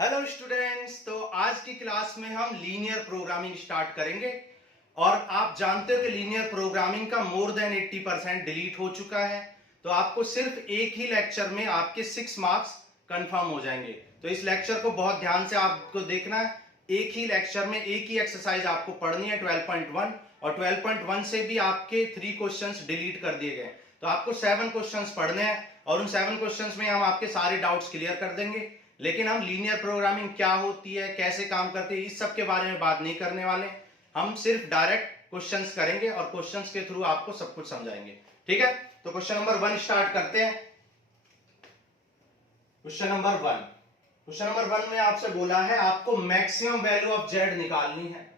Hello students, तो आज की क्लास में हम लीनियर प्रोग्रामिंग स्टार्ट करेंगे। और आप जानते हो कि लीनियर प्रोग्रामिंग का मोर देन 80% डिलीट हो चुका है। तो आपको सिर्फ एक ही लेक्चर में आपके 6 मार्क्स कंफर्म हो जाएंगे। तो इस लेक्चर को बहुत ध्यान से आपको देखना है। एक ही लेक्चर में एक ही एक्सरसाइज आपको पढ़नी है 12.1, और 12.1 से भी आपके 3 क्वेश्चंस डिलीट कर दिए गए। तो आपको 7 क्वेश्चंस पढ़ने हैं और उन 7 क्वेश्चंस में हम आपके सारे डाउट्स क्लियर कर देंगे। लेकिन हम लीनियर प्रोग्रामिंग क्या होती है, कैसे काम करती है, इस सब के बारे में बात नहीं करने वाले। हम सिर्फ डायरेक्ट क्वेश्चंस करेंगे और क्वेश्चंस के थ्रू आपको सब कुछ समझाएंगे। ठीक है, तो क्वेश्चन नंबर 1 स्टार्ट करते हैं। क्वेश्चन नंबर 1 में आपसे बोला है आपको मैक्सिमम वैल्यू ऑफ जेड निकालनी है।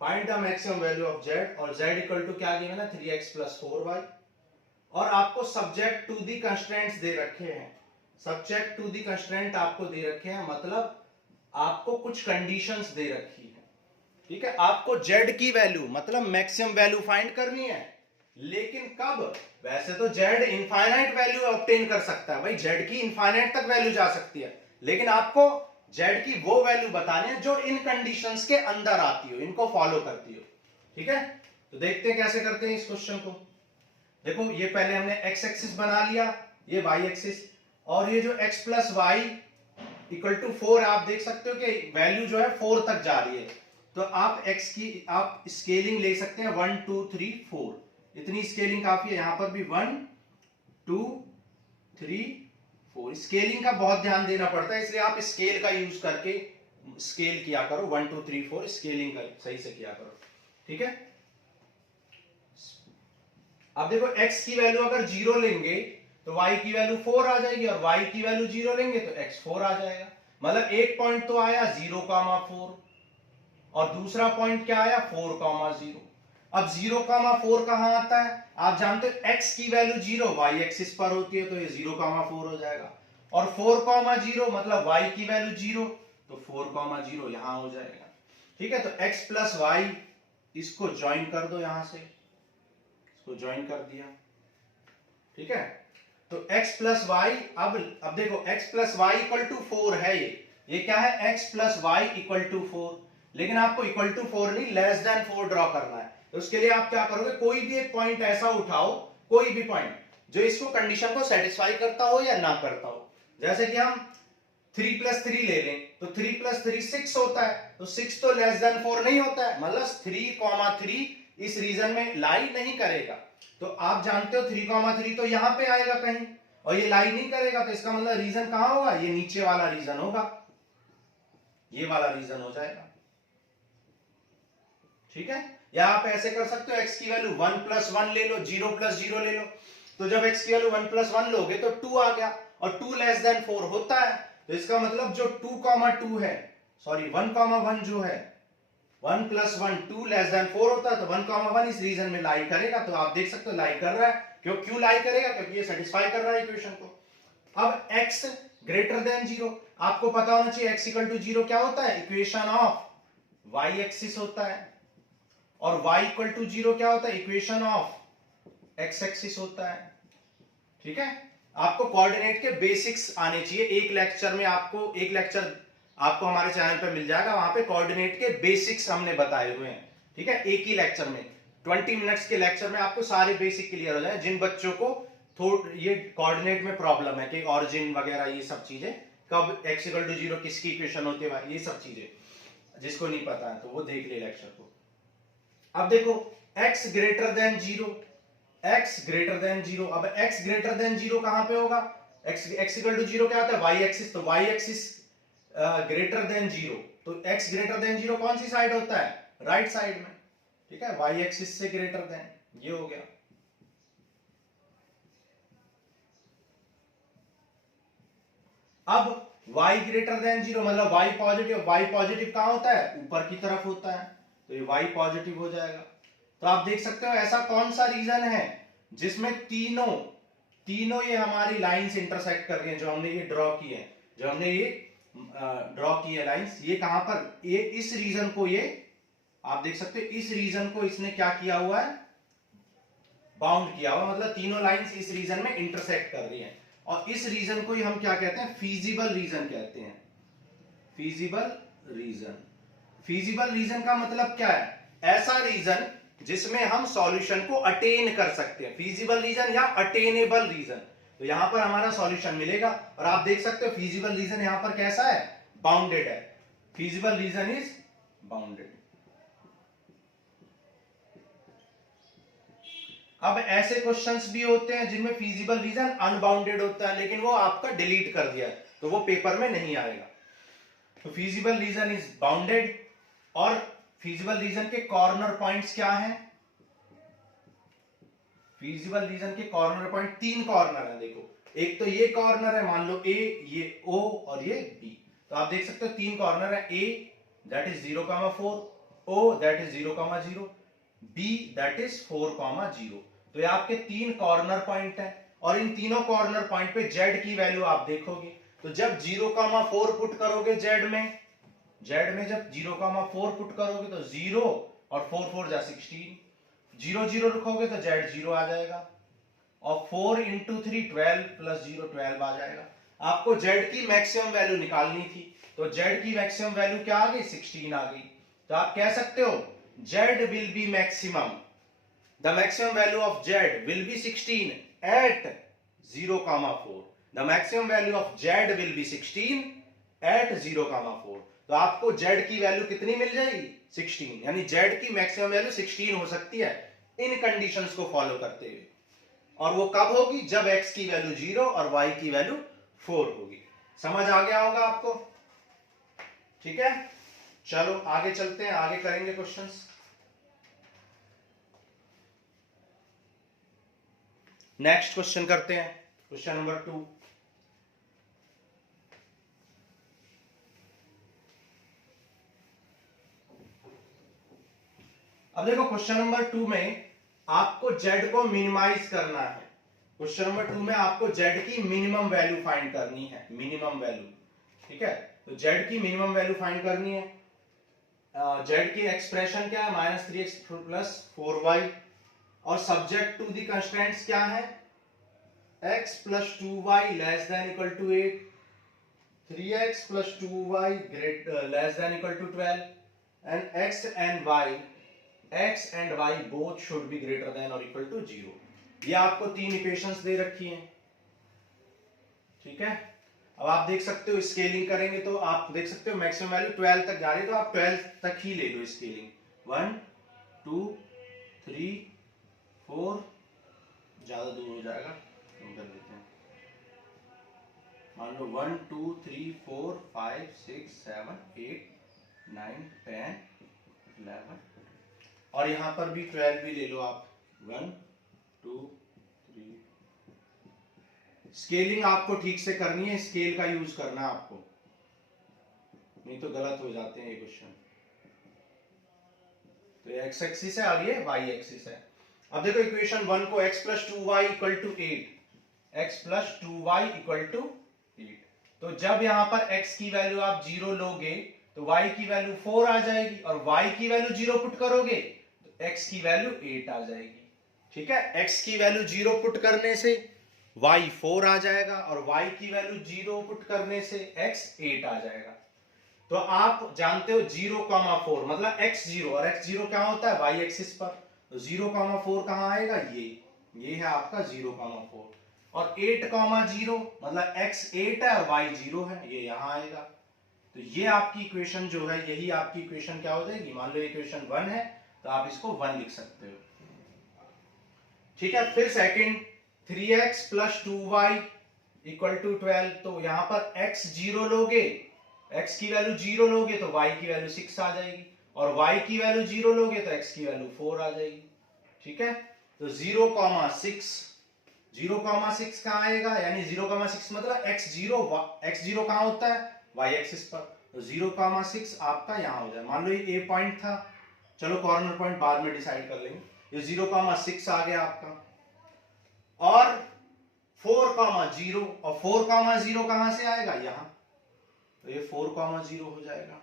Find the maximum value of Z, और जेड इक्वल टू क्या गिवन है 3x + 4y। और आपको सब्जेक्ट टू दी कंस्ट्रेंट्स दे रखे हैं। सब्जेक्ट टू दी कंस्ट्रेंट आपको दे रखे हैं, मतलब आपको कुछ कंडीशंस दे रखी है। ठीक है, आपको z की वैल्यू मतलब मैक्सिमम वैल्यू फाइंड करनी है। लेकिन कब? वैसे तो z इनफाइनाइट वैल्यू ऑब्टेन कर सकता है भाई, z की इनफाइनाइट तक वैल्यू जा सकती है। लेकिन आपको z की वो वैल्यू बतानी है जो इन कंडीशंस के अंदर आती हो, इनको फॉलो करती हो। ठीक है, तो देखते हैं कैसे करते हैं इस क्वेश्चन को। देखो, ये पहले हमने x एक्सिस बना लिया, ये y एक्सिस, और ये जो x + y = 4 आप देख सकते हो कि वैल्यू जो है 4 तक जा रही है। तो आप x की आप स्केलिंग ले सकते हैं 1 2 3 4, इतनी स्केलिंग काफी है। यहां पर भी 1 2 3 4, स्केलिंग का बहुत ध्यान देना पड़ता है, इसलिए आप स्केल का यूज करके स्केल किया करो। 1 2 3 4 स्केलिंग का सही से किया करो। ठीक है, अब देखो x की वैल्यू अगर 0 लेंगे तो y की वैल्यू 4 आ जाएगी, और y की वैल्यू 0 लेंगे तो x 4 आ जाएगा। मतलब एक पॉइंट तो आया 0,4, और दूसरा पॉइंट क्या आया 4,0। अब 0,4 कहां आता है? आप जानते हो x की वैल्यू 0 y एक्सिस पर होती है, तो ये 0,4 हो जाएगा। और 4,0 मतलब y की वैल्यू 0, तो 4,0 यहां हो जाएगा। ठीक है, तो x + y इसको ज्वाइन कर दो, यहां से इसको ज्वाइन कर दिया। ठीक है, तो x + y, अब देखो x + y = 4 है। ये क्या है? x + y = 4। लेकिन आपको इक्वल टू 4 नहीं, लेस देन 4 ड्रॉ करना है। तो उसके लिए आप क्या करोगे, कोई भी एक पॉइंट ऐसा उठाओ, कोई भी पॉइंट जो इसको कंडीशन को सेटिस्फाई करता हो या ना करता हो। जैसे कि हम 3 + 3 ले लें, तो 3 + 3 6 होता है, तो 6 तो लेस देन 4 नहीं होता है, मतलब 3,3 इस रीजन में लाई नहीं करेगा। तो आप जानते हो 3,3 तो यहां पे आएगा कहीं, और ये लाई नहीं करेगा, तो इसका मतलब रीजन कहां होगा? ये नीचे वाला रीजन होगा, ये वाला रीजन हो जाएगा। ठीक है, या आप ऐसे कर सकते हो x की वैल्यू 1 + 1 ले लो, 0 + 0 ले लो। तो जब x की वैल्यू 1 + 1 लोगे तो 2 आ गया, और 2 लेस देन 4 होता है। तो इसका मतलब जो 2,2 है, सॉरी 1,1 जो है, 1 + 1 2 लेस देन 4 होता है, तो 1,1 इस रीजन में लाई करेगा। तो आप देख सकते हो लाई कर रहा है। क्यों लाई करेगा? क्योंकि ये सेटिस्फाई कर रहा है इक्वेशन को। अब x > 0, आपको पता होना चाहिए x = 0 क्या होता है? इक्वेशन ऑफ y एक्सिस होता है, और y = 0 क्या होता है? इक्वेशन ऑफ x एक्सिस होता है। ठीक है, आपको कोऑर्डिनेट के बेसिक्स आने चाहिए। एक लेक्चर आपको हमारे चैनल पे मिल जाएगा, वहां पे कोऑर्डिनेट के बेसिक्स हमने बताए हुए हैं। ठीक है, एक ही लेक्चर में 20 मिनट्स के लेक्चर में आपको सारे बेसिक क्लियर हो जाए। जिन बच्चों को ये कोऑर्डिनेट में प्रॉब्लम है कि ऑरिजिन वगैरह ये सब चीजें, कब x = 0 किसकी इक्वेशन होती है, ये सब चीजें जिसको नहीं पता है तो वो देख ले लेक्चर को। अब देखो x > 0, x > 0, अब x > 0 कहां पे होगा? x = 0 क्या होता है? y एक्सिस, तो y एक्सिस ग्रेटर देन 0, तो x > 0 कौन सी साइड होता है? राइट साइड में। ठीक है, y एक्सिस से ग्रेटर देन, ये हो गया। अब y > 0 मतलब y पॉजिटिव कहां होता है? ऊपर की तरफ होता है, तो ये y पॉजिटिव हो जाएगा। तो आप देख सकते हो ऐसा कौन सा रीजन है जिसमें तीनों ये हमारी लाइंस इंटरसेक्ट कर रही हैं, जो हमने ये ड्रॉ की है लाइंस। ये कहां पर? ये इस रीजन को, ये आप देख सकते हो इस रीजन को इसने क्या किया हुआ है? बाउंड किया हुआ, मतलब तीनों लाइंस इस रीजन में इंटरसेक्ट कर रही हैं। और इस रीजन को ही हम क्या कहते हैं? फीजिबल रीजन कहते हैं। Feasible reason. फीजिबल रीजन का मतलब क्या है? ऐसा रीजन जिसमें हम सॉल्यूशन को अटेन कर सकते हैं, फीजिबल रीजन या अटेनेबल रीजन। तो यहां पर हमारा सॉल्यूशन मिलेगा और आप देख सकते हो फीजिबल रीजन यहां पर कैसा है? बाउंडेड है। Feasible reason is bounded. अब ऐसे क्वेश्चंस भी होते हैं जिनमें फीजिबल रीजन अनबाउंडेड होता है, लेकिन वो आपका डिलीट कर दिया है तो वो पेपर में नहीं आएगा। तो फीजिबल रीजन इज बाउंडेड। और फीजिबल रीजन के कॉर्नर पॉइंट्स क्या हैं? फीजिबल रीजन के कॉर्नर पॉइंट 3 कॉर्नर है। देखो, एक तो ये कॉर्नर है, मान लो ए, ये ओ और ये बी। तो आप देख सकते हो 3 कॉर्नर है। A that is 0,4, O that is 0,0, B that is 4,0। तो ये आपके 3 कॉर्नर पॉइंट है और इन तीनों कॉर्नर पॉइंट पे जेड की वैल्यू आप देखोगे। तो जब 0,4 पुट करोगे जेड में जब 0,4 पुट करोगे तो 0 और 4 4 जा 16, 0 0 रखोगे तो जेड 0 आ जाएगा और 4 इंटू 3 12 प्लस 0 12 आ जाएगा। आपको जेड की मैक्सिमम वैल्यू निकालनी थी, तो जेड की मैक्सिमम वैल्यू क्या आ गई? 16 आ गई। तो आप कह सकते हो z will be maximum, the maximum value of z will be 16 at 0,4। The maximum value of z will be 16 at 0,4। तो आपको जेड की वैल्यू कितनी मिल जाएगी? 16। यानी जेड की मैक्सिमम वैल्यू 16 हो सकती है इन कंडीशंस को फॉलो करते हुए। और वो कब होगी? जब x की वैल्यू 0 और y की वैल्यू 4 होगी। समझ आ गया होगा आपको? ठीक है, चलो आगे चलते हैं, आगे करेंगे क्वेश्चंस। नेक्स्ट क्वेश्चन करते हैं, क्वेश्चन नंबर 2। अब देखो क्वेश्चन नंबर 2 में आपको z को मिनिमाइज करना है। क्वेश्चन नंबर 2 में आपको z की मिनिमम वैल्यू फाइंड करनी है, मिनिमम वैल्यू। ठीक है, तो z की मिनिमम वैल्यू फाइंड करनी है। z की एक्सप्रेशन क्या है? -3x plus 4y। और सब्जेक्ट टू दी कंस्ट्रेंट्स क्या है? x plus 2y less than equal to 8, 3x plus 2y less than equal to 12 and x and y both should be greater than or equal to 0। ये आपको 3 equations दे रखी हैं। ठीक है, अब आप देख सकते हो स्केलिंग करेंगे तो आप देख सकते हो मैक्सिमम वैल्यू 12 तक जा रही है, तो आप 12 तक ही ले लो स्केलिंग। 1 2 3 4, ज्यादा दूर हो जाएगा, हम कर लेते हैं। मान लो 1 2 3 4 5 6 7 8 9 10 11 और यहां पर भी 12 भी ले लो आप। 1 2 3। स्केलिंग आपको ठीक से करनी है, स्केल का यूज करना है आपको, नहीं तो गलत हो जाते हैं ये क्वेश्चन। तो ये x एक्सिस है और ये y एक्सिस है। अब देखो इक्वेशन 1 को x plus 2y equal to 8, x plus 2y equal to 8। तो जब यहां पर x की वैल्यू आप 0 लोगे तो y की वैल्यू 4 आ जाएगी और y की वैल्यू 0 पुट करोगे तो x की वैल्यू 8 आ जाएगी। ठीक है, x की वैल्यू 0 पुट करने से y 4 आ जाएगा और y की वैल्यू 0 पुट करने से x 8 आ जाएगा। तो आप जानते हो 0,4 मतलब x0, और x0 क्या होता है? y एक्सिस पर। तो 0,4 कहां आएगा? ये है आपका 0,4। और 8,0 मतलब x 8 है और y 0 है, ये यहां आएगा। तो ये आपकी इक्वेशन जो है, यही आपकी इक्वेशन क्या हो जाएगी? मान लो इक्वेशन 1 है तो आप इसको 1 लिख सकते हो। ठीक है, फिर second 3x plus 2y equal to 12। तो यहां पर x 0 लोगे, x की वैल्यू 0 लोगे तो y की वैल्यू 6 आ जाएगी और y की वैल्यू 0 लोगे तो x की वैल्यू 4 आ जाएगी। ठीक है, तो 0,6 कहां आएगा? यानी 0,6 मतलब x0 कहां होता है? y एक्सिस पर। तो 0,6 आपका यहां हो जाए। मान लो ये a पॉइंट था, चलो कॉर्नर पॉइंट बाद में डिसाइड कर लेंगे। ये 0,6 आ गया आपका और 4,0 और 4,0 कहां से आएगा? यहां। तो ये 4,0 हो जाएगा।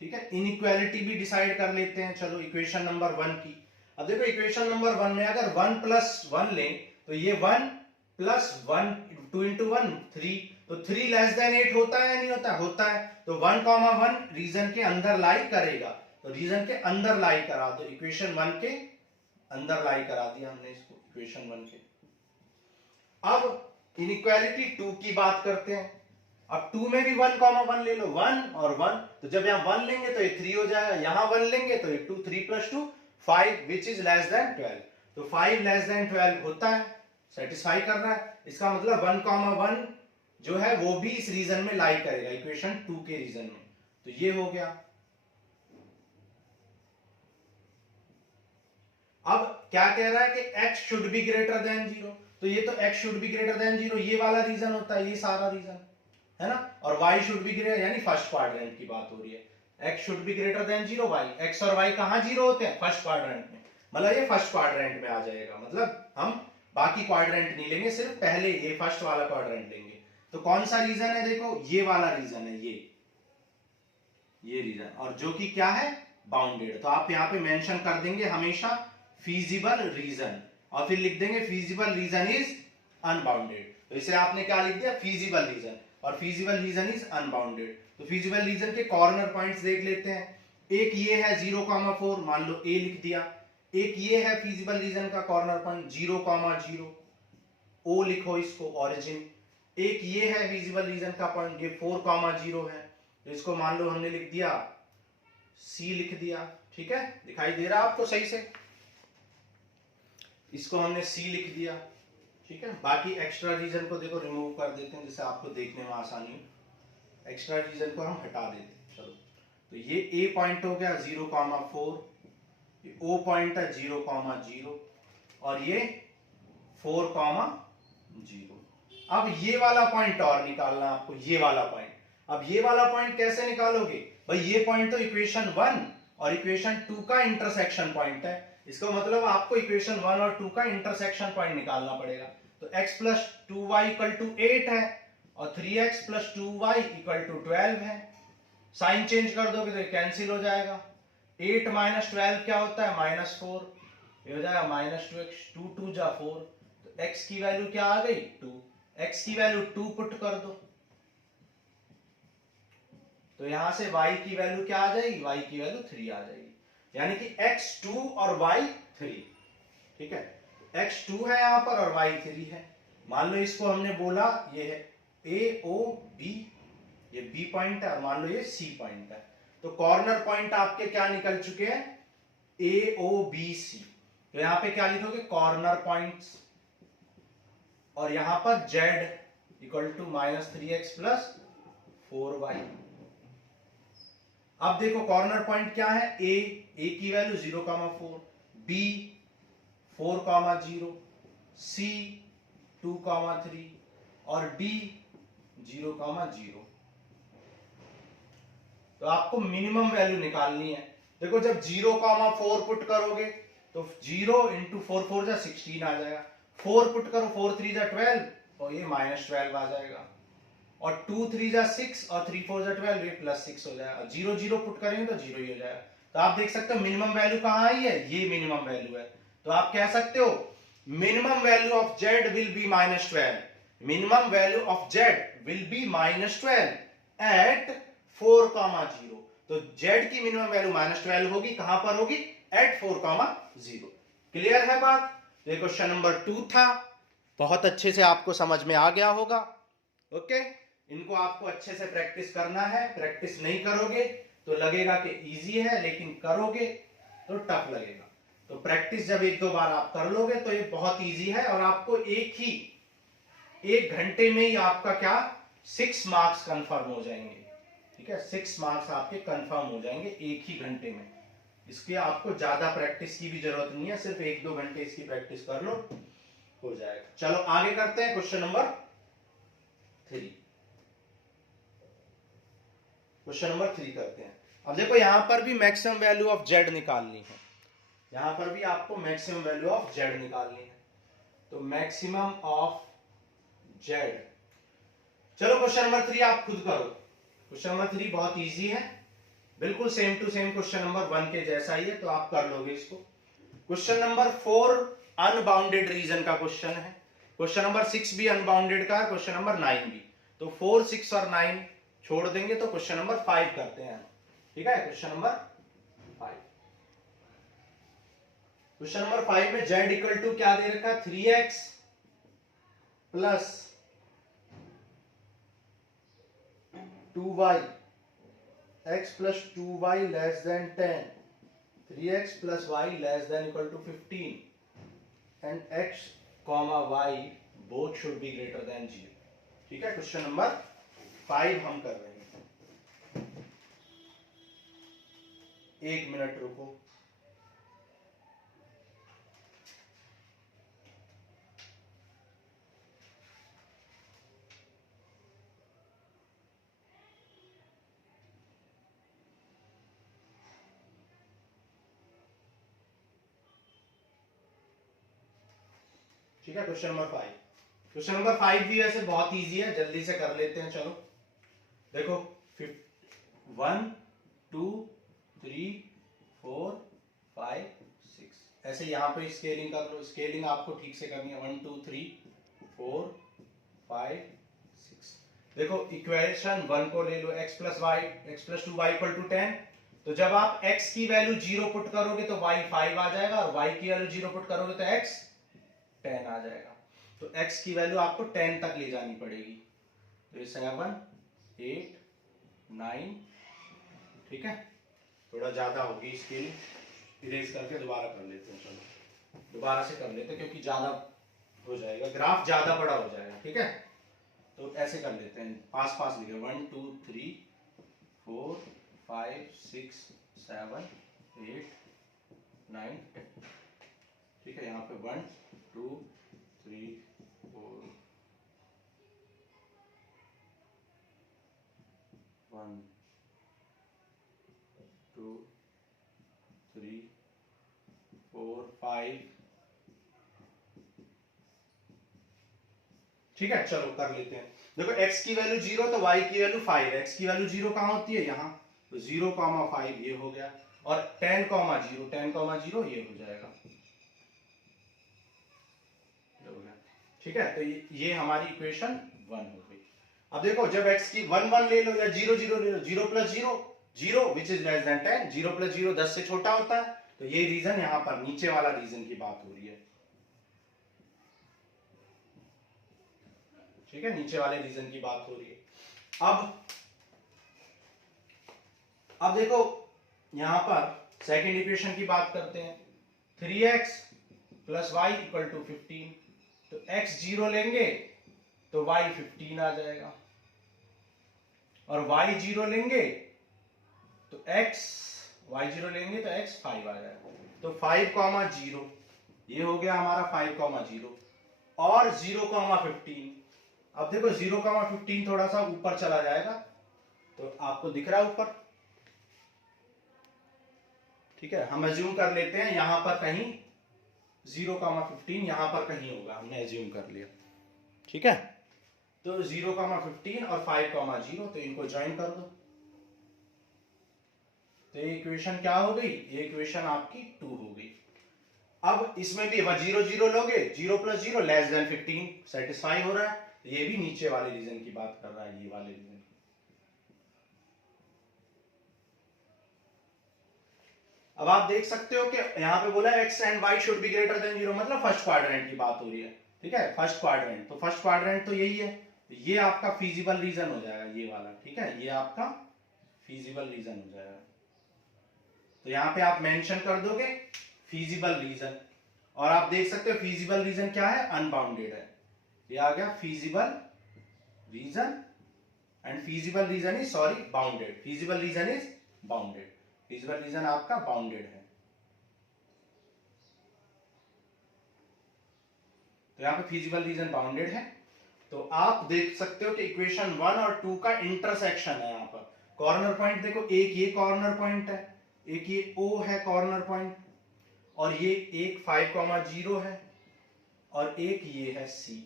ठीक है, इनइक्वालिटी भी डिसाइड कर लेते हैं, चलो इक्वेशन नंबर 1 की। अब देखो इक्वेशन नंबर 1 में अगर 1 प्लस 1 लें तो ये 1 प्लस 1 2 इंटू 1 3, तो 3 लेस देन 8 होता है या नहीं होता? होता है। तो 1,1 रीजन के अंदर लाई करेगा, तो रीजन के अंदर लाई करा दो, इक्वेशन 1 के अंदर लाई करा दिया हमने इसको, इक्वेशन 1 के। अब इनइक्वालिटी 2 की बात करते हैं। अब 2 में भी 1,1 ले लो, 1 और 1, तो जब यहां 1 लेंगे तो ये 3 हो जाएगा, यहां 1 लेंगे तो ये 2, 3 + 2 5, विच इज लेस देन 12। तो 5 लेस देन 12 होता है, सेटिस्फाई कर रहा है। इसका मतलब 1,1 जो है वो भी इस रीजन में लाई करेगा, इक्वेशन 2 के रीजन में। तो ये हो गया। अब क्या कह रहा है कि x should be greater than 0, तो ये तो x should be greater than 0 ये वाला रीजन होता है, ये सारा रीजन है ना। और y शुड बी ग्रेटर, यानी फर्स्ट क्वाड्रेंट की बात हो रही है। x should be greater than 0, y, x और y कहां 0 होते हैं? फर्स्ट क्वाड्रेंट में। मतलब ये फर्स्ट क्वाड्रेंट में आ जाएगा, मतलब हम बाकी क्वाड्रेंट नहीं लेंगे, सिर्फ पहले ये फर्स्ट वाला क्वाड्रेंट लेंगे। तो कौन सा रीजन है? देखो ये वाला रीजन है, ये रीजन, और जो कि क्या है? बाउंडेड। तो आप यहां पे मेंशन कर देंगे हमेशा फीजिबल रीजन, और फिर लिख देंगे फीजिबल रीजन इज अनबाउंडेड। तो इसे आपने क्या लिख दिया? फीजिबल रीजन, और फीजिबल रीजन इज अनबाउंडेड। तो फीजिबल रीजन के कॉर्नर पॉइंट्स देख लेते हैं। एक ये है 0,4, मान लो ए लिख दिया। एक ये है फीजिबल रीजन का कॉर्नर पॉइंट 0,0, ओ लिखो इसको, ओरिजिन। एक ये है फीजिबल रीजन का पॉइंट, ये 4,0 है, तो इसको मान लो हमने लिख दिया सी लिख दिया। ठीक है, दिखाई दे रहा आपको सही से? इसको हमने सी लिख दिया। ठीक है, बाकी एक्स्ट्रा रीजन को देखो रिमूव कर देते हैं, जिससे आपको देखने में आसानी हो। एक्स्ट्रा रीजन को हम हटा देते हैं। चलो, तो ये ए पॉइंट हो गया 0,4, ये ओ पॉइंट है 0,0, और ये 4,0। अब ये वाला पॉइंट और निकालना आपको, ये वाला पॉइंट। अब ये वाला पॉइंट कैसे निकालोगे भाई? ये पॉइंट तो इक्वेशन 1 और इक्वेशन 2 का इंटरसेक्शन पॉइंट है। इसका मतलब आपको इक्वेशन 1 और 2 का इंटरसेक्शन पॉइंट निकालना पड़ेगा। तो x + 2y = 8 है, और 3x + 2y = 12 है। साइन चेंज कर दोगे तो ये कैंसिल हो जाएगा। 8 - 12 क्या होता है? -4। ये हो जाएगा -2x, 2 2 जा 4, तो x की वैल्यू क्या आ गई? 2। x की वैल्यू 2 पुट कर दो, तो यहां से y की वैल्यू क्या आ जाएगी? y की वैल्यू 3 आ जाएगी, यानी कि x 2 और y 3। ठीक है, x 2 है यहां पर और y 3 है। मान लो इसको हमने बोला ये है a o b, ये b पॉइंट है, और मान लो ये c पॉइंट है। तो कॉर्नर पॉइंट आपके क्या निकल चुके हैं? a o b c। तो यहां पे क्या लिखोगे? कॉर्नर पॉइंट्स, और यहां पर z = -3x + 4y। अब देखो कॉर्नर पॉइंट क्या है? a की वैल्यू 0,4, b 4,0, c 2,3 और d 0,0। तो आपको मिनिमम वैल्यू निकालनी है। देखो जब 0,4 पुट करोगे तो 0 × 4 4 जा 16 आ जाएगा। 4 पुट करो, 4 3 जा 12, और ये -12 आ जाएगा। और 2 3 जा 6 और 3 4 जा 12, ये +6 हो जाएगा। 0 0 पुट करेंगे तो 0 ही हो जाएगा। तो आप देख सकते हो मिनिमम वैल्यू कहां आई है? ये मिनिमम वैल्यू है। तो आप कह सकते हो minimum value of z will be -12। Minimum value of z will be -12 at 4,0। तो z की मिनिमम वैल्यू -12 होगी, कहां पर होगी? एट 4,0। क्लियर है बात? ये क्वेश्चन नंबर 2 था, बहुत अच्छे से आपको समझ में आ गया होगा। ओके, इनको आपको अच्छे से प्रैक्टिस करना है। प्रैक्टिस नहीं करोगे तो लगेगा कि इजी है, लेकिन करोगे तो टफ लगेगा। तो प्रैक्टिस जब 1 2 बार आप कर लोगे तो ये बहुत इजी है, और आपको एक घंटे में ही आपका क्या 6 मार्क्स कंफर्म हो जाएंगे। ठीक है, 6 मार्क्स आपके कंफर्म हो जाएंगे एक ही घंटे में। इसके आपको ज्यादा प्रैक्टिस की भी जरूरत नहीं है, सिर्फ 1 2 घंटे इसकी प्रैक्टिस कर लो, हो जाएगा। चलो आगे करते हैं क्वेश्चन नंबर 3। क्वेश्चन नंबर 3 करते हैं। अब देखो यहां पर भी मैक्सिमम वैल्यू ऑफ z निकालनी है, यहां पर भी आपको मैक्सिमम वैल्यू ऑफ z निकालनी है। तो मैक्सिमम ऑफ z, चलो क्वेश्चन नंबर 3 आप खुद करो। क्वेश्चन नंबर 3 बहुत इजी है, बिल्कुल same to same question number 1 के जैसा ही है, तो आप कर लोगे इसको। क्वेश्चन नंबर 4 अनबाउंडेड रीजन का क्वेश्चन है। क्वेश्चन नंबर 6 भी अनबाउंडेड का है, क्वेश्चन नंबर 9 भी। तो 4, 6 और 9 छोड़ देंगे तो क्वेश्चन नंबर 5 करते हैं। ठीक है, क्वेश्चन नंबर 5। क्वेश्चन नंबर 5 में z इक्वल टू क्या दे रखा है, 3x plus 2y, x plus 2y less than 10, 3x plus y less than equal to 15 and x comma y both should be greater than 0। ठीक है, question number 5 हम कर रहे हैं। 1 मिनट रुको। ठीक है, क्वेश्चन नंबर 5। क्वेश्चन नंबर 5 भी वैसे बहुत इजी है, जल्दी से कर लेते हैं। चलो देखो, 1 2 3 4 5 6 ऐसे यहां पे स्केलिंग कर लो। स्केलिंग आपको ठीक से करनी है, 1 2 3 4 5 6। देखो इक्वेशन 1 को ले लो, x plus 2y equal to 10। तो जब आप x की वैल्यू 0 पुट करोगे तो y 5 आ जाएगा, और y की वैल्यू 0 पुट करोगे तो x 10 आ जाएगा। तो x की वैल्यू आपको 10 तक ले जानी पड़ेगी। तो ये 7 8 9, ठीक है, थोड़ा ज्यादा होगी स्केल, इरेज करके दोबारा कर लेते हैं। चलो दोबारा से कर लेते हैं क्योंकि ज्यादा हो जाएगा, ग्राफ ज्यादा बड़ा हो जाएगा। ठीक है, तो ऐसे कर लेते हैं, पास पास लिखे, 1 2 3 4 5 6 7 8 9 10। ठीक है, यहाँ पे 1 2 3 4 1 2 3 4 5। ठीक है, चलो कर लेते हैं। देखो x की वैल्यू 0 तो y की वैल्यू 5 है। x की वैल्यू 0 कहां होती है, यहाँ, तो 0,5 ये हो गया, और 10,0 ये हो जाएगा। ठीक है, तो ये हमारी इक्वेशन 1 हो गई। अब देखो, जब x की 1 1 ले लो या 0 0 ले लो, 0 plus 0 0 which is less than 10, 0 plus 0 10 से छोटा होता है। तो ये रीजन यहाँ पर नीचे वाला रीजन की बात हो रही है। ठीक है, नीचे वाले रीजन की बात हो रही है। अब देखो यहां पर सेकंड इक्वेशन की बात करते हैं, 3x plus Y equal to 15। तो x 0 लेंगे तो y 15 आ जाएगा, और y 0 लेंगे तो y0 लेंगे तो x 5 आ जाएगा। तो 5,0 ये हो गया हमारा 5,0 और 0,15। अब देखो 0,15 थोड़ा सा ऊपर चला जाएगा, तो आपको दिख रहा है ऊपर। ठीक है, हम एज्यूम कर लेते हैं यहां पर कहीं 0,15 यहां पर कहीं होगा, हमने एज्यूम कर लिया। ठीक है, तो 0,15 और 5,0, तो इनको ज्वाइन कर दो। तो ये इक्वेशन क्या हो गई, ये इक्वेशन आपकी 2 हो गई। अब इसमें भी 0 0 लोगे, 0 प्लस 0 लेस देन 15 सेटिस्फाई हो रहा है। ये भी नीचे वाले रीजन की बात कर रहा है, ये वाले रीजन। अब आप देख सकते हो कि यहां पे बोला x and y should be greater than 0, मतलब फर्स्ट क्वाड्रेंट की बात हो रही है। ठीक है, फर्स्ट क्वाड्रेंट, तो फर्स्ट क्वाड्रेंट तो यही है, ये आपका फीजिबल रीजन हो जाएगा, ये वाला। ठीक है, ये आपका फीजिबल रीजन हो जाएगा। तो यहां पे आप मेंशन कर दोगे फीजिबल रीजन, और आप देख सकते हो फीजिबल रीजन क्या है, अनबाउंडेड है। ये आ गया feasible reason, and feasible reason is, sorry, bounded. Feasible reason is bounded, feasible reason आपका बाउंडेड है। तो यहां पे फीजिबल रीजन बाउंडेड है। तो आप देख सकते हो कि इक्वेशन 1 और 2 का इंटरसेक्शन है। यहां पर कॉर्नर पॉइंट देखो, एक ये कॉर्नर पॉइंट है, एक ये O है कॉर्नर पॉइंट, और ये एक 5,0 है, और एक ये है C।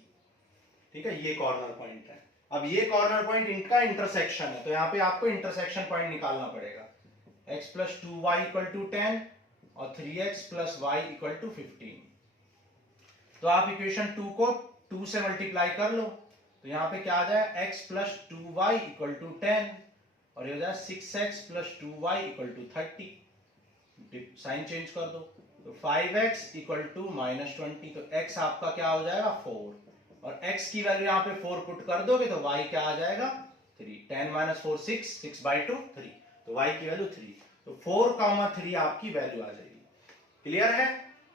ठीक है, ये कॉर्नर पॉइंट है। अब ये कॉर्नर पॉइंट इनका इंटरसेक्शन है, तो यहां पे आपको इंटरसेक्शन पॉइंट निकालना पड़ेगा। x plus 2y equal to 10 और 3x plus y equal to 15। तो आप इक्वेशन 2 को 2 से मल्टीप्लाई कर लो, तो यहाँ पे क्या आ जाए x plus 2y equal to 10 और ये हो जाए 6x plus 2y equal to 30। Sign change कर दो तो 5x इक्वल टू -20 तो x आपका क्या हो जाएगा 4 और x की वैल्यू यहाँ पे 4 पुट कर दोगे तो y क्या आ जाएगा 3। 10 माइनस 4 6/2 3 तो y की वैल्यू 3 तो 4, 3 आपकी वैल्यू आ जाएगी। क्लियर है?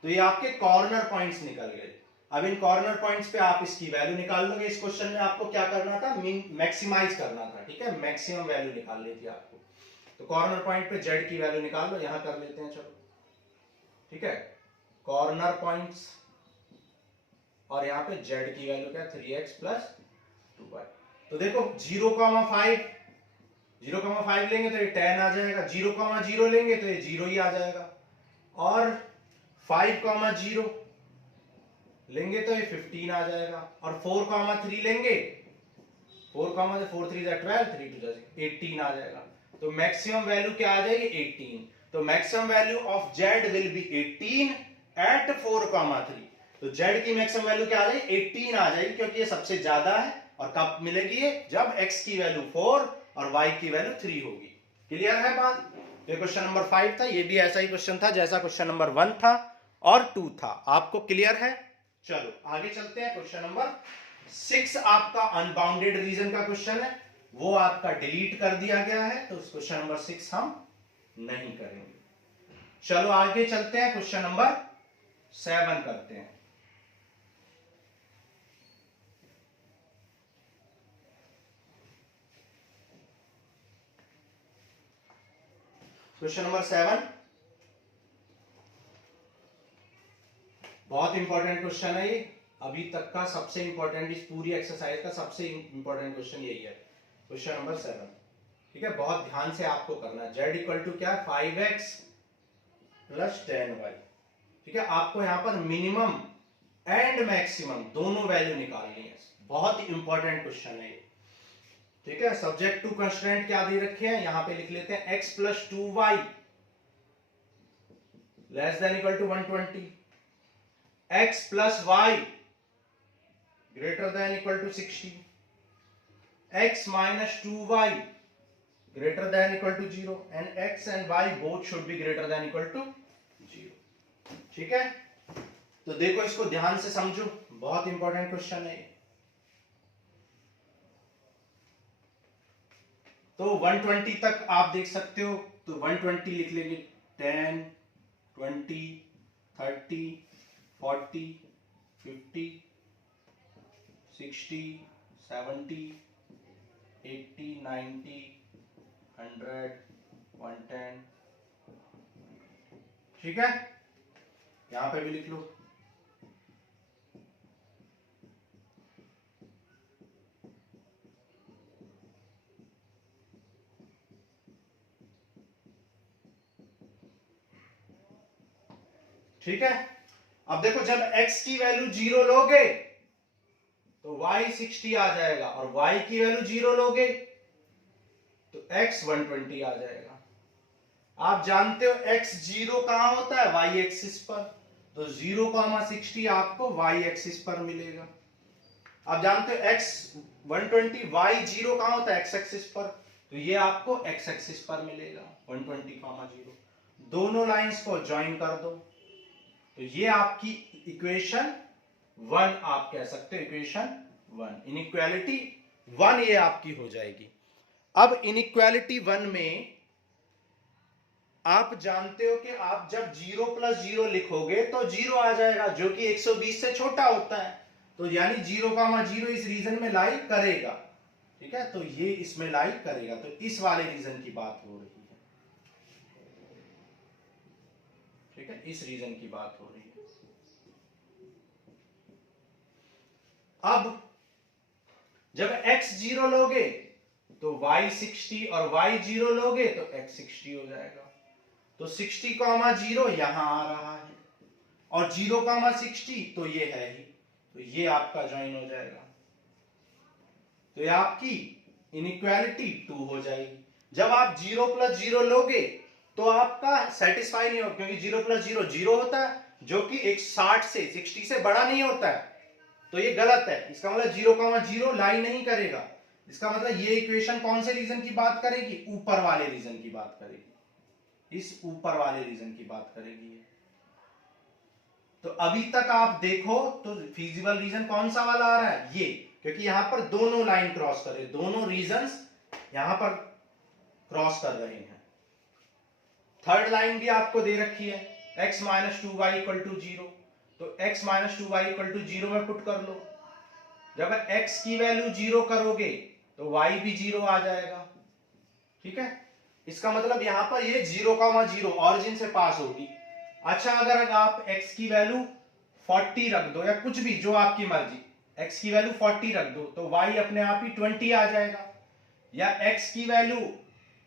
तो ये आपके कॉर्नर पॉइंट्स निकल गए। अब इन कॉर्नर पॉइंट्स पे आप इसकी वैल्यू निकाल लोगे। इस क्वेश्चन में आपको क्या करना था, मैक्सिमाइज करना था, ठीक है, मैक्सिमम वैल्यू निकालनी थी आपको। तो कॉर्नर पॉइंट पे z की वैल्यू निकाल लो, यहां कर लेते हैं, चलो ठीक है, कॉर्नर पॉइंट्स और यहाँ पे z की वैल्यू क्या है 3x प्लस 2y। तो देखो 0,5 लेंगे तो ये 10 आ जाएगा, 0,0 लेंगे तो ये 0 ही आ जाएगा और 5,0 लेंगे तो ये 15 आ जाएगा और 4,3 लेंगे 4 3 12 3 2 18 आ जाएगा। तो मैक्सिमम वैल्यू क्या आ जाएगी 18। तो maximum value of z will be 18 at 4,3। तो z की मैक्सिमम वैल्यू क्या आ जाएगी 18 आ जाएगी क्योंकि ये सबसे ज्यादा है। और कब मिलेगी ये, जब x की वैल्यू 4 और y की वैल्यू 3 होगी। क्लियर है बात? ये क्वेश्चन नंबर 5 था, ये भी ऐसा ही क्वेश्चन था जैसा क्वेश्चन नंबर 1 था और 2 था। आपको क्लियर है? चलो आगे चलते हैं। क्वेश्चन नंबर 6 आपका अनबाउंडेड रीजन का क्वेश्चन है, वो आपका डिलीट कर दिया गया है तो क्वेश्चन नंबर 6 हम नहीं करेंगे। चलो आगे चलते हैं, क्वेश्चन नंबर 7 करते हैं। क्वेश्चन नंबर 7 बहुत इंपॉर्टेंट क्वेश्चन है ये, अभी तक का सबसे इंपॉर्टेंट, इस पूरी एक्सरसाइज का सबसे इंपॉर्टेंट क्वेश्चन यही है, क्वेश्चन नंबर 7। ठीक है, बहुत ध्यान से आपको करना है। z इक्वल टू क्या है 5x प्लस 10y। ठीक है, आपको यहां पर मिनिमम एंड मैक्सिमम दोनों वैल्यू निकालनी है। बहुत ही इंपॉर्टेंट क्वेश्चन है ये। ठीक है, सब्जेक्ट टू कंस्ट्रेंट क्या दे रखे हैं, यहां पे लिख लेते हैं x plus 2y less than equal to 120, x plus y greater than equal to 60, x minus 2y greater than equal to 0 and x and y both should be greater than equal to 0। ठीक है, तो देखो इसको ध्यान से समझो, बहुत important question है। तो 120 तक आप देख सकते हो, तो 120 लिख लेंगे, 10 20 30 40 50 60 70 80 90 100 110। ठीक है, यहां पे भी लिख लो। ठीक है, अब देखो जब x की वैल्यू 0 लोगे तो y 60 आ जाएगा और y की वैल्यू 0 लोगे तो x 120 आ जाएगा। आप जानते हो x 0 कहां होता है, y एक्सिस पर, तो 0,60 आपको y एक्सिस पर मिलेगा। आप जानते हो x 120 y 0 कहां होता है, x एक्सिस पर, तो ये आपको x एक्सिस पर मिलेगा 120,0। दोनों लाइंस को ज्वाइन कर दो तो ये आपकी इक्वेशन 1 आप कह सकते हो, इक्वेशन 1, इनइक्वालिटी 1 ये आपकी हो जाएगी। अब इनइक्वालिटी 1 में आप जानते हो कि आप जब 0 प्लस 0 लिखोगे तो 0 आ जाएगा जो कि 120 से छोटा होता है, तो यानी 0,0 इस रीजन में लाई करेगा। ठीक है, तो ये इसमें लाई करेगा, तो इस वाले रीजन की बात हो रही है। ठीक है, इस रीजन की बात हो रही है। अब जब x 0 लोगे तो y 60 और y 0 लोगे तो x 60 हो जाएगा। तो 60,0 यहां आ रहा है और 0,60 तो ये है ही, तो ये आपका ज्वाइन हो जाएगा। तो ये आपकी इनइक्वालिटी 2 हो जाएगी। जब आप 0 प्लस 0 लोगे तो आपका सेटिस्फाई नहीं होगा क्योंकि 0 प्लस 0 0 होता है जो कि 60 से बड़ा नहीं होता है। तो ये गलत है। इसका मतलब 0,0 लाई नहीं करेगा। इसका मतलब ये इक्वेशन कौन से रीजन की बात करेगी? ऊपर वाले रीजन की बात करेगी, इस ऊपर वाले रीजन की बात करेगी। तो अभी तक आप देखो तो फीजिबल रीजन कौन सा वाला आ रहा है? ये, क्योंकि यहां पर दोनों लाइन क्रॉस कर रहे, दोनों रीजन्स यहां पर क्रॉस कर रहे हैं। थर्ड लाइन भी आपको दे रखी है, x minus 2y equal to 0, तो x minus 2y equal to 0 में पुट कर लो। जब x की वैल्यू 0 करोगे तो y भी 0 आ जाएगा। ठीक है, इसका मतलब यहां पर ये 0,0 ऑरिजिन से पास होगी। अच्छा, अगर आप x की वैल्यू 40 रख दो या कुछ भी, जो आपकी मर्जी, x की वैल्यू 40 रख दो तो y अपने आप ही 20 आ जाएगा। या x की वैल्यू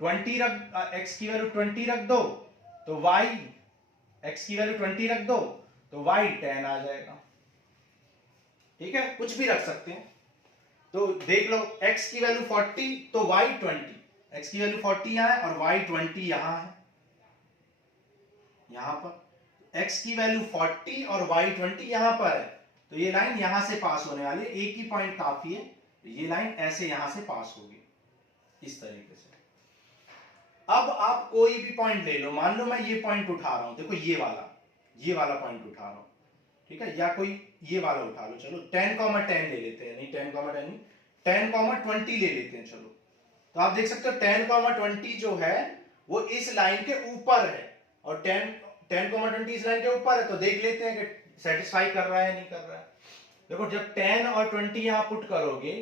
20 रख दो तो y, x की वैल्यू 20 रख दो तो y 10 आ जाएगा। ठीक है, कुछ भी रख सकते हैं। तो देख लो, x की वैल्यू 40 तो y 20, x की वैल्यू 40 यहां है और y 20 यहां है। यहां पर x की वैल्यू 40 और y 20 यहां पर है, तो ये लाइन यहां से पास होने वाली है। एक ही पॉइंट काफी है, ये लाइन ऐसे यहां से पास होगी इस तरीके से। अब आप कोई भी पॉइंट ले लो, मान लो मैं ये पॉइंट उठा रहा हूं, देखो ये वाला पॉइंट उठा रहा हूं, ठीक है, या कोई ये वाला उठा लो, चलो 10,10 ले लेते हैं, नहीं 10,10 नहीं, 10,20 ले लेते हैं। चलो, तो आप देख सकते हो 10,20 जो है वो इस लाइन के ऊपर है, और 10,20 इस लाइन के ऊपर है, तो देख लेते हैं कि सेटिस्फाई कर रहा है नहीं कर रहा है। देखो, जब 10 और 20 यहां पुट करोगे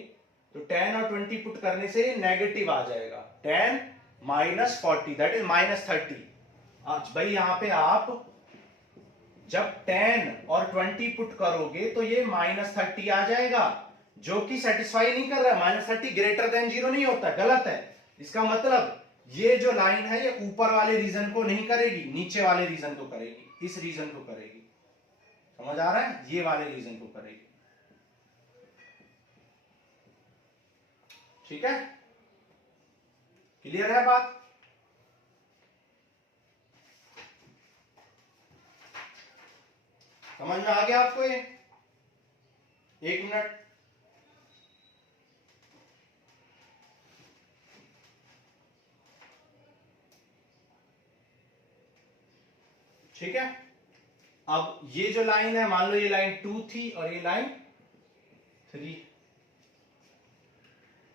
तो 10 और 20 पुट करने से नेगेटिव आ जाएगा, 10 माइनस 40 दैट इज माइनस 30। आज भाई यहां पे आप जब 10 और 20 पुट करोगे तो ये माइनस 30 आ जाएगा, जो कि सेटिस्फाई नहीं कर रहा है। माइनस 30 ग्रेटर देन 0 नहीं होता, गलत है। इसका मतलब ये जो लाइन है ये ऊपर वाले रीजन को नहीं करेगी, नीचे वाले रीजन को करेगी, इस रीजन को करेगी। समझ आ रहा है? ये वाले रीजन को करेगी। ठीक है, क्लियर है बात? समझ में आ गया आपको ये? एक मिनट, ठीक है। अब ये जो लाइन है, मान लो ये लाइन 2 थी और ये लाइन 3,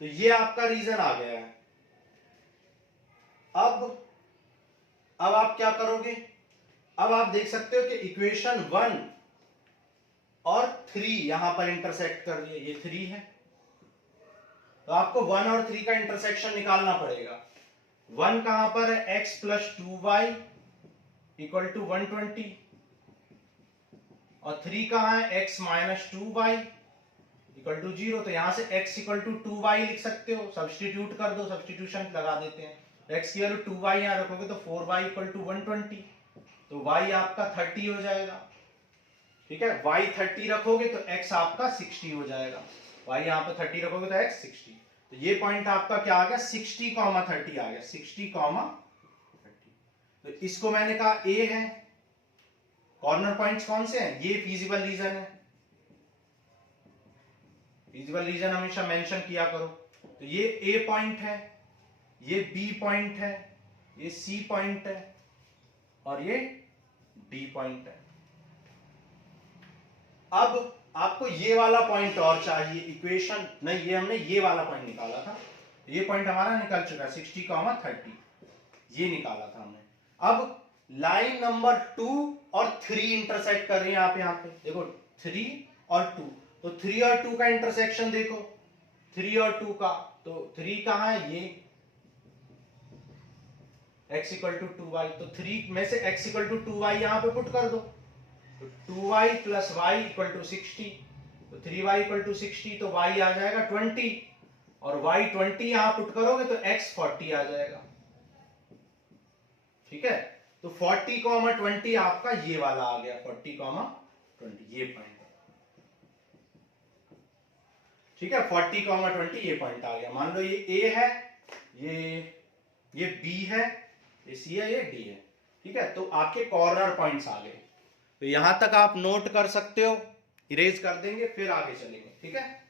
तो ये आपका रीजन आ गया है। अब आप क्या करोगे? अब आप देख सकते हो कि इक्वेशन 1 और 3 यहां पर इंटरसेक्ट कर रही है, ये 3 है, तो आपको 1 और 3 का इंटरसेक्शन निकालना पड़ेगा। 1 कहां पर है? x plus 2y equal to 120, और 3 कहां है? x minus 2y equal to 0। तो यहां से x इक्वल टू 2y लिख सकते हो, सब्सटीट्यूट कर दो, सब्सटीट्यूशन लगा देते हैं। x की वैल्यू 2y यहां रखोगे तो 4y इक्वल टू 120, तो y आपका 30 हो जाएगा। ठीक है, y 30 रखोगे तो x आपका 60 हो जाएगा। y यहां पे 30 रखोगे तो x 60, तो ये पॉइंट आपका क्या आ गया? 60,30 आ गया, 60,30। तो इसको मैंने कहा a है। कॉर्नर पॉइंट्स कौन से हैं? ये फीजिबल रीजन है। फीजिबल रीजन हमेशा मेंशन किया करो। तो ये a पॉइंट है, ये b पॉइंट है, ये c पॉइंट है, और ये d पॉइंट है। अब आपको ये वाला पॉइंट और चाहिए, इक्वेशन नहीं, ये हमने ये वाला पॉइंट निकाला था, ये पॉइंट हमारा निकल चुका है, 60,30 ये निकाला था हमने। अब लाइन नंबर 2 और 3 इंटरसेक्ट कर रही है आप, यहां पे देखो 3 और 2, तो 3 और 2 का इंटरसेक्शन देखो, 3 और 2 का, तो 3 कहां है? ये x इक्वल टू 2y, तो 3 में से x इक्वल टू 2y यहां पे पुट कर दो, तो 2y plus y equal to 60, तो 3y इक्वल टू 60, तो y आ जाएगा 20, और y 20 यहां पुट करोगे तो x 40 आ जाएगा। ठीक है, तो 40,20 आपका ये वाला आ गया, 40,20 ये पॉइंट। ठीक है, 40,20 ये पॉइंट आ गया। मान लो ये a है, ये b है, ये c है, ये d है। ठीक है, तो आपके कॉर्नर पॉइंट्स आ गए। तो यहां तक आप नोट कर सकते हो। इरेज कर देंगे, फिर आगे चलेंगे, ठीक है।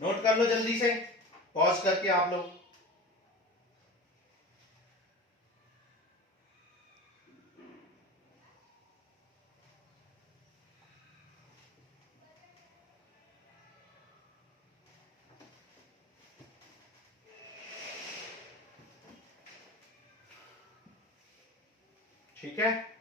नोट कर लो जल्दी से, पॉज करके आप लोग। ठीक है,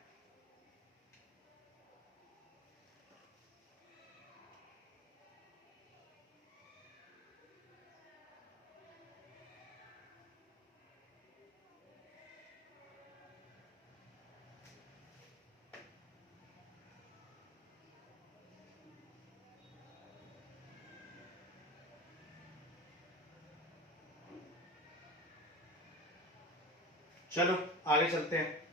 चलो आगे चलते हैं।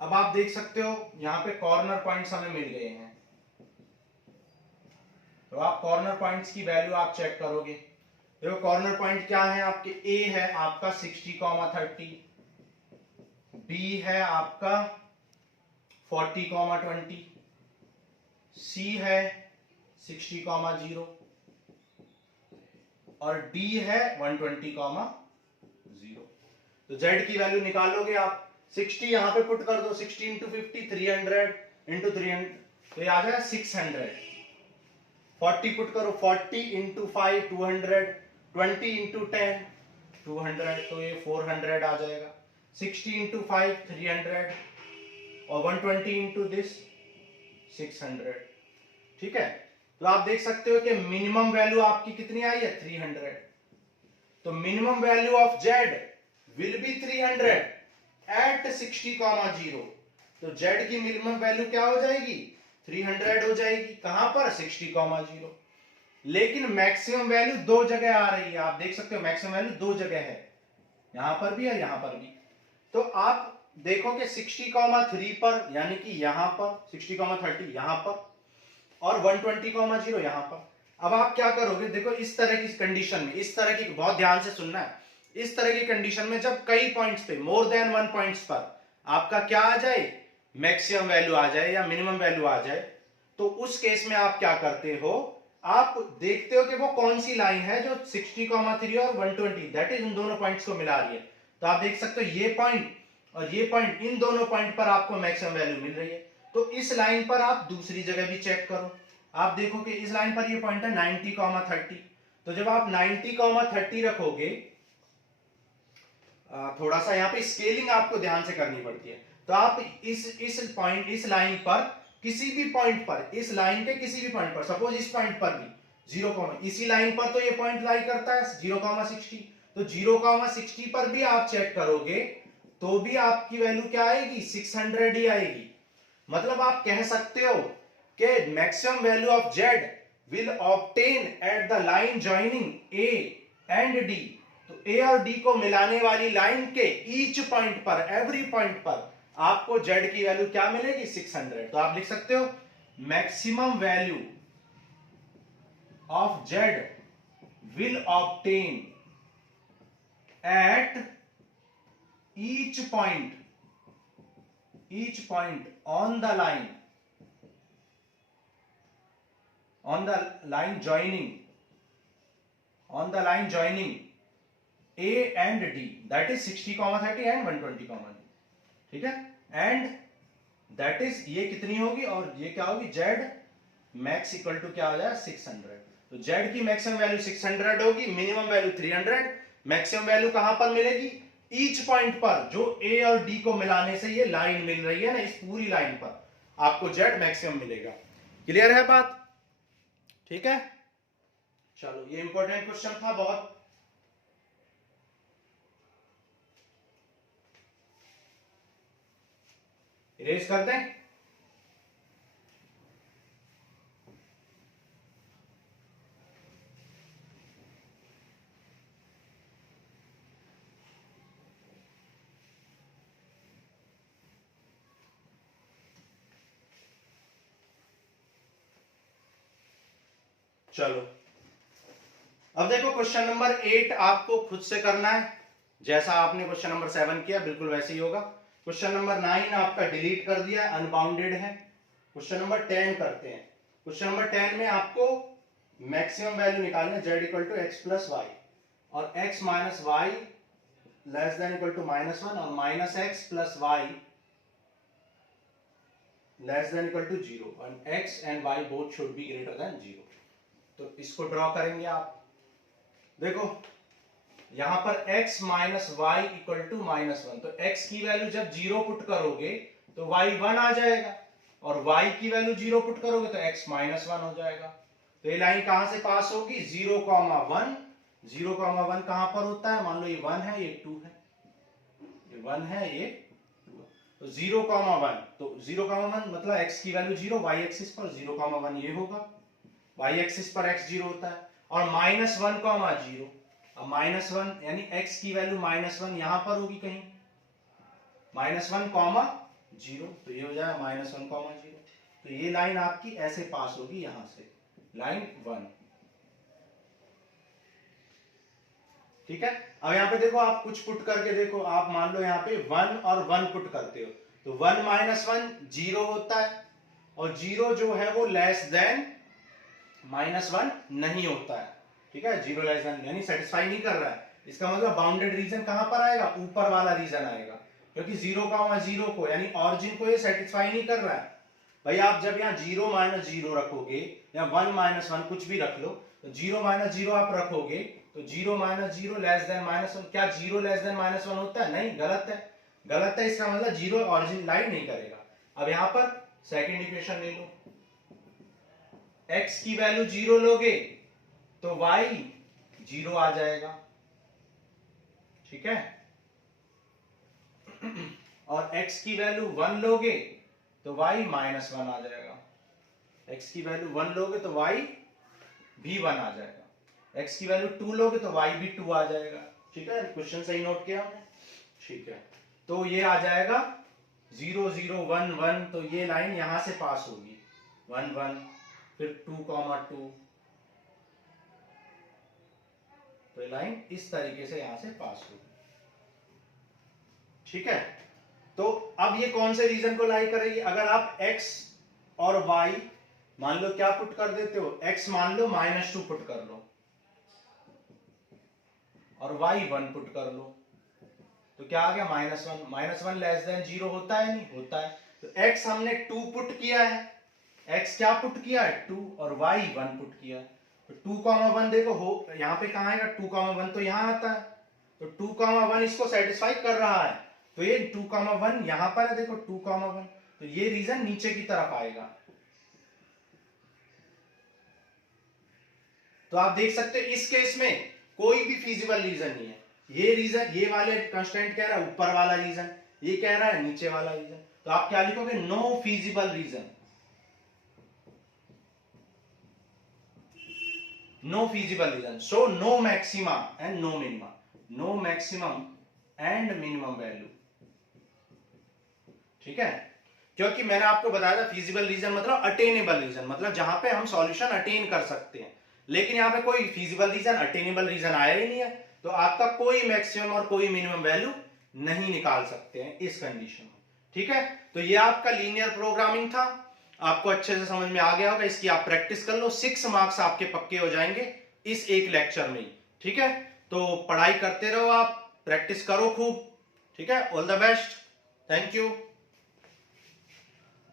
अब आप देख सकते हो यहां पे कॉर्नर पॉइंट्स हमें मिल गए हैं, तो आप कॉर्नर पॉइंट्स की वैल्यू आप चेक करोगे। देखो कॉर्नर पॉइंट क्या है आपके, ए है आपका 60,30, बी है आपका 40,20, सी है 60,0 और डी है 120,0। तो जेड की वैल्यू निकालोगे आप, 60 यहां पे पुट कर दो, 60 इंटू 50 300 इंटू 300, तो ये आ जाएगा 600। 40 पुट करो, 40 इंटू 5 200, 20 इंटू 10 200, तो ये 400 आ जाएगा। 60 इंटू 5 300 और 120 इंटू दिस 600, ठीक है। तो आप देख सकते हो कि मिनिमम वैल्यू आपकी कितनी आई है, 300। तो minimum value of z will be 300 at 60,0। तो जेड की मिनिमम वैल्यू क्या हो जाएगी, 300 हो जाएगी। कहां पर, 60,0। लेकिन मैक्सिमम वैल्यू दो जगह आ रही है, आप देख सकते हो मैक्सिमम वैल्यू दो जगह है, यहां पर भी है यहां पर भी। तो आप देखो कि 60,3 पर, यानी कि यहां पर 60,30 यहां पर, और 120,0 यहां पर। अब आप क्या करोगे, देखो इस तरह की कंडीशन में, इस तरह की, बहुत ध्यान से सुनना है, इस तरह की कंडीशन में जब कई पॉइंट्स पे, मोर देन 1 पॉइंट्स पर आपका क्या आ जाए, मैक्सिमम वैल्यू आ जाए या मिनिमम वैल्यू आ जाए, तो उस केस में आप क्या करते हो, आप देखते हो कि वो कौन सी लाइन है जो 60,3 और 120 दैट इज इन दोनों पॉइंट्स को मिला रही है। तो आप देख सकते हो ये पॉइंट और ये पॉइंट, इन दोनों पॉइंट पर आपको मैक्सिमम वैल्यू मिल रही है। तो इस लाइन पर आप दूसरी जगह भी चेक करो, आप देखो कि इस लाइन पर ये पॉइंट है 90,30। तो जब आप 90,30 रखोगे, थोड़ा सा यहाँ पे स्केलिंग आपको ध्यान से करनी पड़ती है। तो आप इस पॉइंट, इस लाइन पर किसी भी पॉइंट पर, इस लाइन के किसी भी पॉइंट पर, सपोज इस पॉइंट पर भी 0, इसी लाइन पर तो ये पॉइंट लाई करता है 0,60, तो 0,60 पर भी आप चेक करोगे तो भी आपकी वैल्यू क्या आएगी, 600 ही आएगी। मतलब आप कह सकते हो कि maximum value of z will obtain at the line joining A and D. तो ए और डी को मिलाने वाली लाइन के ईच पॉइंट पर, एवरी पॉइंट पर आपको जेड की वैल्यू क्या मिलेगी, 600। तो आप लिख सकते हो maximum value of z will obtain at each point on the line joining A and D, that is 60,30 and 120,0। ठीक है, एंड दैट इज, ये कितनी होगी और ये क्या होगी, जेड मैक्स इक्वल टू क्या हो जाएगा, 600। तो जेड की मैक्सिमम वैल्यू 600 होगी, मिनिमम वैल्यू 300, मैक्सिमम वैल्यू कहां पर मिलेगी, ईच पॉइंट पर जो ए और डी को मिलाने से ये लाइन मिल रही है ना, इस पूरी लाइन पर आपको जेड मैक्सिमम मिलेगा। क्लियर है बात, ठीक है। चलो ये इंपॉर्टेंट क्वेश्चन था बहुत। इरेज कर दें, चलो अब देखो क्वेश्चन नंबर 8 आपको खुद से करना है। जैसा आपने क्वेश्चन नंबर 7 किया बिल्कुल वैसे ही होगा। क्वेश्चन नंबर 9 आपका डिलीट कर दिया, अनबाउंडेड है। क्वेश्चन नंबर 10 करते हैं। क्वेश्चन नंबर 10 में आपको मैक्सिमम वैल्यू निकालनी है z equal to x plus y, और x minus y less than equal to -1, और minus x plus y less than equal to 0, and x and y both should be greater than 0। तो इसको draw करेंगे आप। देखो यहां पर x minus y equal to -1, तो x की वैल्यू जब 0 पुट करोगे तो y 1 आ जाएगा, और y की वैल्यू 0 पुट करोगे तो x -1 हो जाएगा। तो ये लाइन कहां से पास होगी? 0, 1। 0, 1 कहां पर होता है? मान लो ये 1 है, ये 2 है, ये 1 है, ये 2 है। तो 0, 1, तो 0, 1 मतलब x की वैल्यू 0, y एक्सिस पर 0, 1 ये होगा, y एक्सिस पर x 0 होता है, और -1, 0। अब -1 यानी x की वैल्यू -1 यहां पर होगी कहीं, -1, 0, तो ये हो जाएगा -1, 0। तो ये लाइन आपकी ऐसे पास होगी यहां से, लाइन 1। ठीक है। अब यहां पे देखो, आप कुछ पुट करके देखो, आप मान लो यहां पे 1 और 1 पुट करते हो, तो 1 -1 0 होता है, और 0 जो है वो लेस देन -1 नहीं होता है। ठीक है, 0 लेस देन यानी सेटिस्फाई नहीं कर रहा है। इसका मतलब बाउंडेड रीजन कहां पर आएगा? ऊपर वाला रीजन आएगा, क्योंकि 0, 0 को यानी ऑरिजिन को ये सेटिस्फाई नहीं कर रहा है। भाई आप जब यहाँ 0 -0 रखोगे, या 1 -1 कुछ भी रख लो, तो 0 -0 आप रखोगे तो 0 -0 लेस देन -1, क्या 0 लेस देन -1 होता है? नहीं, गलत है, गलत है। इसका मतलब 0 ऑरिजिन लाइन नहीं करेगा। अब यहां पर सेकंड इक्वेशन ले लो, x की वैल्यू 0 लोगे तो y 0 आ जाएगा। ठीक है, और x की वैल्यू 1 लोगे तो y -1 आ जाएगा। x की वैल्यू 1 लोगे तो y भी 1 आ जाएगा, x की वैल्यू 2 लोगे तो y भी 2 आ जाएगा। ठीक है, क्वेश्चन सही नोट किया हमने। ठीक है, तो ये आ जाएगा 0, 0, 1, 1, तो ये लाइन यहां से पास होगी, 1, 1, फिर 2, 2, तो ये लाइन इस तरीके से यहां से पास होगी। ठीक है, तो अब ये कौन से रीजन को लाई करेगी? अगर आप x और y मान लो क्या पुट कर देते हो, x मान लो -2 पुट कर लो, और y 1 पुट कर लो, तो क्या आ गया? -1। -1 लेस देन 0 होता है? नहीं होता है। तो x हमने 2 पुट किया है, x क्या पुट किया है? 2, और y 1 पुट किया है। तो 2, 1 देखो हो यहां पे कहां आएगा? 2, 1 तो यहां आता है, तो 2, 1 इसको सेटिस्फाई कर रहा है, तो ये 2, 1 यहां पर है, देखो 2, 1, तो ये रीजन नीचे की तरफ आएगा। तो आप देख सकते हो इस केस में कोई भी फीजिबल रीजन नहीं है। ये रीजन, ये वाले कंस्टेंट कह रहा है ऊपर वाला रीजन, ये कह रहा है नीचे वाला रीजन, तो आप क्या लिखोगे? No feasible region, no feasible region, so no maxima and no minima, no maximum and minimum value. ठीक है, क्योंकि मैंने आपको बताया था फीजिबल रीजन मतलब अटेनेबल रीजन, मतलब जहां पे हम सॉल्यूशन अटेन कर सकते हैं, लेकिन यहां पे कोई फीजिबल रीजन, अटेनेबल रीजन आया ही नहीं है, तो आपका कोई मैक्सिमम और कोई मिनिमम वैल्यू नहीं निकाल सकते हैं इस कंडीशन में। ठीक है, तो ये आपका लीनियर प्रोग्रामिंग था, आपको अच्छे से समझ में आ गया होगा। इसकी आप प्रैक्टिस कर लो, 6 मार्क्स आपके पक्के हो जाएंगे इस एक लेक्चर में। ठीक है, तो पढ़ाई करते रहो, आप प्रैक्टिस करो खूब। ठीक है, all the best, thank you.